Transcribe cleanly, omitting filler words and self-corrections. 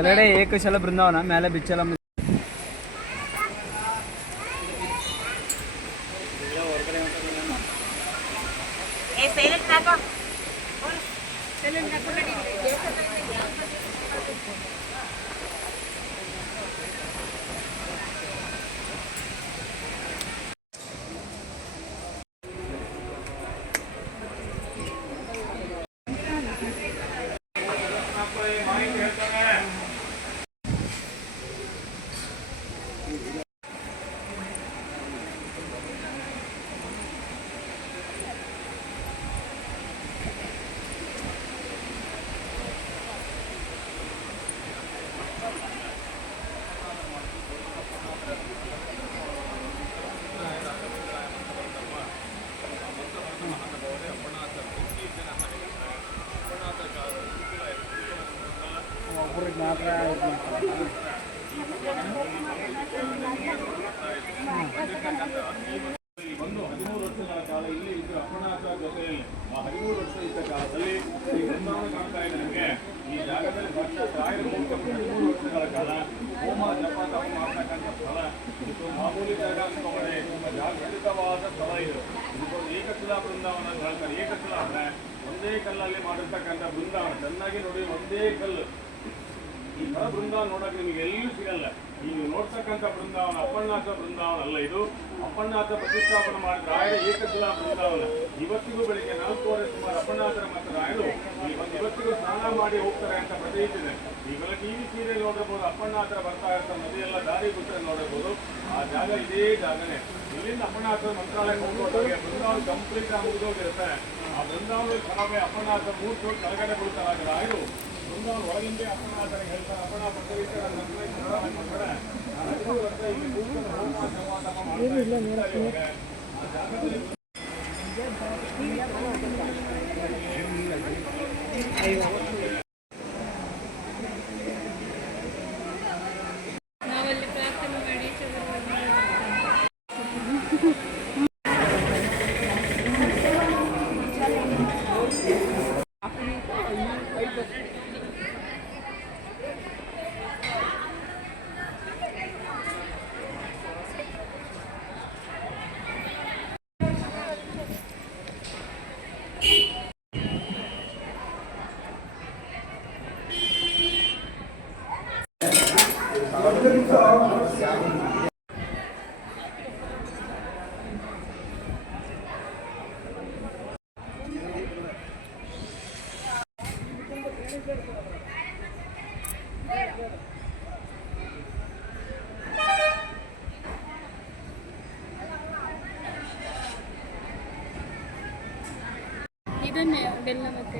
ಕೆಳಗಡೆ ಏಕಶಲ ಬೃಂದಾವನ, ಮೇಲೆ ಬಿಚ್ಚಲ. ಒಂದು 13 ವರ್ಷಗಳ ಕಾಲ ಇಲ್ಲಿ ಇದ್ದು ಅಪ್ಪನಾಥ ಜೊತೆಯಲ್ಲಿ ಆ 13 ವರ್ಷ ಇದ್ದ ಕಾಲದಲ್ಲಿ ಈ ಬೃಂದಾವನ ಕಾಣ್ತಾ ಇದೆ ನಿಮಗೆ. ಈ ಜಾಗದಲ್ಲಿ ರಾಯರ ಮೂಲಕ 13 ವರ್ಷಗಳ ಕಾಲ ಹೋಮ ಜಪ ತಪ ಮಾಡ್ತಕ್ಕಂಥ ಸ್ಥಳ. ಇದು ಮಾಮೂಲಿ ಜಾಗ ಅನ್ಕೊಂಡ್ರೆ ತುಂಬಾ ಜಾಗೃತವಾದ ಸ್ಥಳ. ಇದು ಏಕಶಿಲಾ ಬೃಂದಾವನ ಅಂತ ಹೇಳ್ತಾರೆ. ಏಕಶಿಲಾ ಅಂದ್ರೆ ಒಂದೇ ಕಲ್ಲಲ್ಲಿ ಮಾಡಿರ್ತಕ್ಕಂಥ ಬೃಂದಾವನ. ಚೆನ್ನಾಗಿ ನೋಡಿ, ಒಂದೇ ಕಲ್ಲು. ಈ ತರ ಬೃಂದಾವನ ನೋಡಕ್ಕೆ ನಿಮಗೆ ಎಲ್ಲೂ ಸಿಗಲ್ಲ. ನೀವು ನೋಡ್ತಕ್ಕಂಥ ಬೃಂದಾವನ ಅಪ್ಪಣ್ಣನಾಥ ಬೃಂದಾವನ ಅಲ್ಲ, ಇದು ಅಪ್ಪಣ್ಣನಾಥ ಪ್ರತಿಷ್ಠಾಪನೆ ಮಾಡಿದ ರಾಯರ ಏಕಶಿಲಾ ಬೃಂದಾವನ. ಇವತ್ತಿಗೂ ಬೆಳಿಗ್ಗೆ 4:15 ಸುಮಾರು ಅಪ್ಪಣ್ಣನಾಥರ ಮತ್ತು ರಾಯರು ಇವತ್ತಿಗೂ ಸ್ನಾನ ಮಾಡಿ ಹೋಗ್ತಾರೆ ಅಂತ ಪ್ರತೀತಿ ಇದೆ. ಈಗೆಲ್ಲ ಟಿವಿ ಸೀರಿಯಲ್ ನೋಡಿರ್ಬೋದು, ಅಪ್ಪಣ್ಣನಾಥರ ಬರ್ತಾ ಇರ್ತಾರೆ, ನದಿಯೆಲ್ಲ ದಾರಿ ಬಿಟ್ಟರೆ ನೋಡಿರ್ಬೋದು. ಆ ಜಾಗ ಇದೇ ಜಾಗನೇ. ಇಲ್ಲಿಂದ ಅಪ್ಪಣ್ಣನಾಥರ ಮಂತ್ರಾಲಯಕ್ಕೆ ಹೋಗೋರಿಗೆ ಬೃಂದಾವನ ಕಂಪ್ಲೀಟ್ ಆಗಿ ಮುಗಿದೋಗಿರುತ್ತೆ. ಆ ಬೃಂದಾವನದಲ್ಲಿ ಖರಾಬೆ ಅಪ್ಪಣ್ಣನಾಥ ಮೂರ್ತಿ ಕೆಳಗಡೆ ಬಿಡ್ತಾರೆ. ರಾಯರು ಬೃಂದಾವನ ಒಳಗಿಂದೇ ಅಪ್ಪಣ್ಣನಾಥರಿಗೆ ಹೇಳ್ತಾರೆ, ಅಪ್ಪಣ್ಣ ಪಟ್ಟವೀರ ನಾವಲ್ಲಿ ಪ್ರಾರ್ಥನೆ ಮಾಡಿ ಇದನ್ನೇ ಬೆಲ್ಲ ಮತ್ತೆ